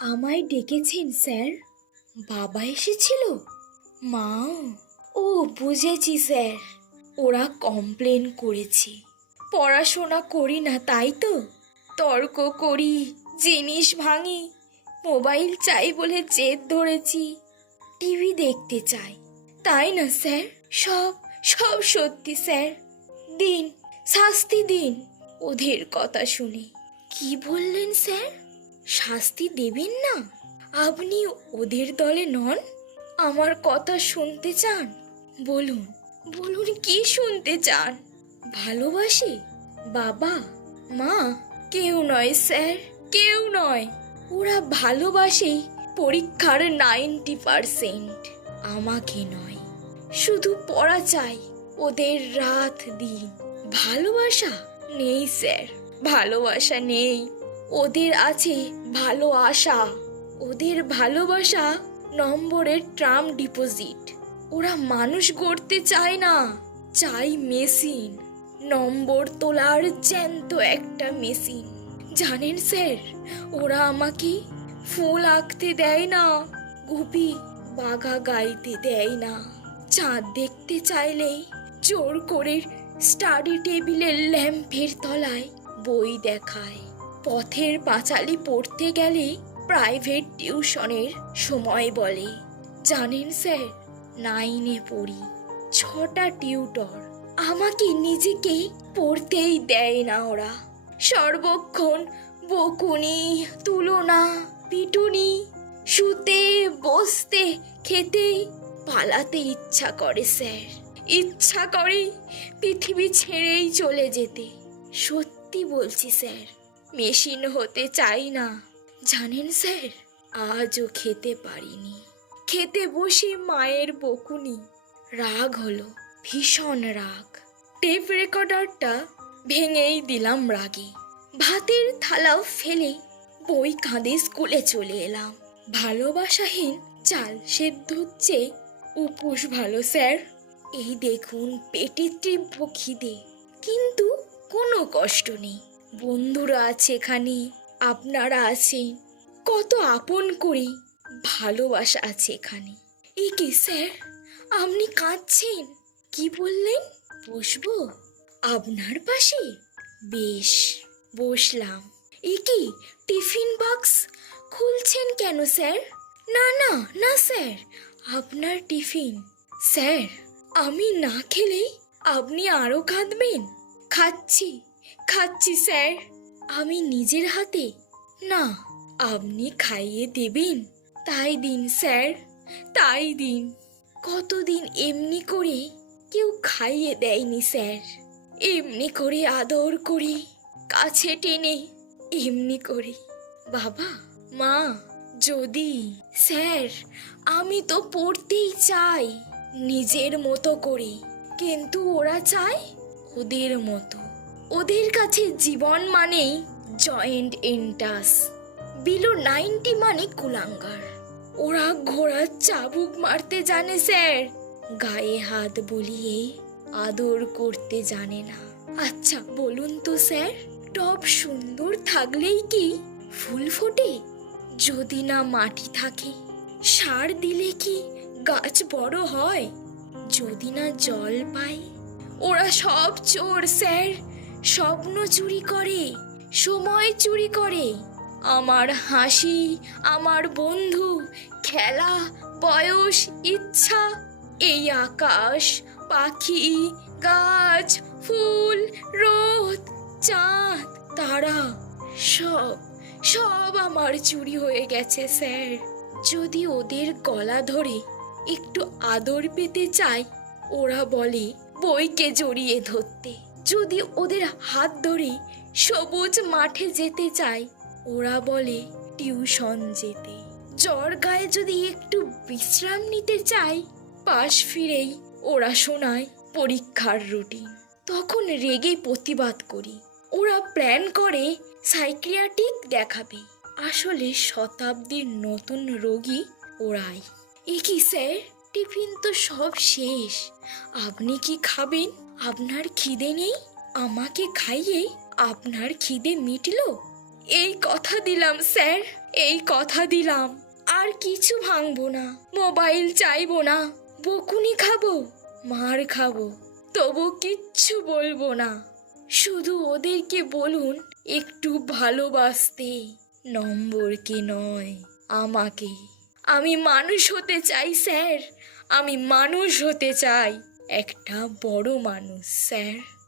আমায় ডেকেছেন স্যার? বাবা এসেছিল? মাও? ও, বুঝেছি স্যার। ওরা কমপ্লেন করেছে পড়াশোনা করি না, তাই তো? তর্ক করি, জিনিস ভাঙি, মোবাইল চাই বলে জেদ ধরেছি, টিভি দেখতে চাই, তাই না স্যার? সব সব সত্যি স্যার। দিন, শাস্তি দিন ওদের কথা শুনে। কি বললেন স্যার? শাস্তি দেবেন না? আপনি ওদের দলে নন? আমার কথা শুনতে চান? বলুন, বলুন কি শুনতে চান? ভালোবাসি বাবা মা? কেউ নয় স্যার, কেউ নয়। ওরা ভালোবাসে পরীক্ষার 90%। আমাকে নয়, শুধু পড়া চাই ওদের রাত দিন। ভালোবাসা নেই স্যার, ভালোবাসা নেই। ওদের আছে ভালো আশা। ওদের ভালোবাসা নম্বরের টার্ম ডিপোজিট। ওরা মানুষ গড়তে চায় না, চাই মেশিন, নম্বর তোলার জ্যান্ত একটা মেশিন। জানেন স্যার, ওরা আমাকে ফুল আঁকতে দেয় না, গুপি বাঘা গাইতে দেয় না, চাঁদ দেখতে চাইলেই জোর করে স্টাডি টেবিলের ল্যাম্পের তলায় বই দেখায়। পথের পাঁচালি পড়তে গেলে প্রাইভেট টিউশনের সময় বলে। জানেন স্যার, 9-এ পড়ি, 6টা টিউটর। আমাকে নিজেকে পড়তেই দেয় না ওরা। সর্বক্ষণ বকুনি, তুলনা, পিটুনি। শুতে, বসতে, খেতে, পালাতে ইচ্ছা করে স্যার। ইচ্ছা করে পৃথিবী ছেড়েই চলে যেতে। সত্যি বলছি স্যার, মেশিন হতে চাই না। জানেন স্যার, আজও খেতে পারিনি। খেতে বসে মায়ের বকুনি। রাগ হলো, ভীষণ রাগ। টেপ রেকর্ডারটা ভেঙেই দিলাম রাগে। ভাতের থালাও ফেলে বই কাঁধে স্কুলে চলে এলাম। ভালোবাসাহীন চাল সেদ্ধ চেয়ে উপোস ভালো স্যার। এই দেখুন পেটে তীব্র খিদে, কিন্তু কোনো কষ্ট নেই। বন্ধুরা আছে এখানে, আপনারা আছেন, কত আপন করি। ভালোবাসা আছে এখানে। এ কি স্যার, আপনি কাঁদছেন? কি বললেন? বসবো আপনার পাশে? বেশ, বসলাম। এ কি, টিফিন বক্স খুলছেন কেন স্যার? না না না স্যার, আপনার টিফিন। স্যার, আমি না খেলেই আপনি আরো কাঁদবেন? খাচ্ছি, খাচ্ছি স্যার। আমি নিজের হাতে? না, আপনি খাইয়ে দেবেন? তাই দিন স্যার, তাই দিন। কতদিন এমনি করে কেউ খাইয়ে দেয়নি স্যার। এমনি করে আদর করি, কাছে টেনে, এমনি করে। বাবা মা যদি। স্যার, আমি তো পড়তেই চাই নিজের মতো করে, কিন্তু ওরা চায় ওদের মতো। ওদের কাছে জীবন মানেই জয়েন্ট এন্টাস, বিলো 90 মানে কুলাঙ্গার। ওরা ঘোড়ার চাবুক মারতে জানে স্যার, গায়ে হাত বুলিয়ে আদর করতে জানে না। আচ্ছা বলুন তো স্যার, টব সুন্দর থাকলেই কি ফুল ফোটে? যদি না মাটি থাকে, সার দিলে কি গাছ বড় হয়? যদি না জল পায়? ওরা সব চোর স্যার, স্বপ্ন চুরি করে, সময় চুরি করে, আমার হাসি, আমার বন্ধু, খেলা, বয়স, ইচ্ছা। এই আকাশ, পাখি, গাছ, ফুল, রোদ, চাঁদ, তারা, সব সব আমার চুরি হয়ে গেছে স্যার। যদি ওদের গলা ধরে একটু আদর পেতে চাই, ওরা বলে বইকে জড়িয়ে ধরতে। যদি ওদের হাত ধরে সবুজ মাঠে যেতে চাই, ওরা বলে টিউশন যেতে। জ্বর গায়ে যদি একটু বিশ্রাম নিতে চাই, পাশ ফিরেই ওরা শোনায় পরীক্ষার রুটিন। তখন রেগে প্রতিবাদ করি। ওরা প্ল্যান করে সাইকিয়াট্রিক দেখাবে, আসলে শতাব্দীর নতুন রোগী ওরাই। এ কি স্যার, টিফিন তো সব শেষ, আপনি কি খাবেন? আপনার খিদে নেই? আমাকে খাইয়ে আপনার খিদে মিটলো? এই কথা দিলাম স্যার, এই কথা দিলাম আর কিছু ভাঙবো না, মোবাইল চাইবো না, বকুনি খাবো, মার খাবো, তবু কিচ্ছু বলবো না। শুধু ওদেরকে বলুন একটু ভালোবাসতে, নম্বরকে নয় আমাকে। আমি মানুষ হতে চাই স্যার, আমি মানুষ হতে চাই, একটা বড় মানুষ স্যার।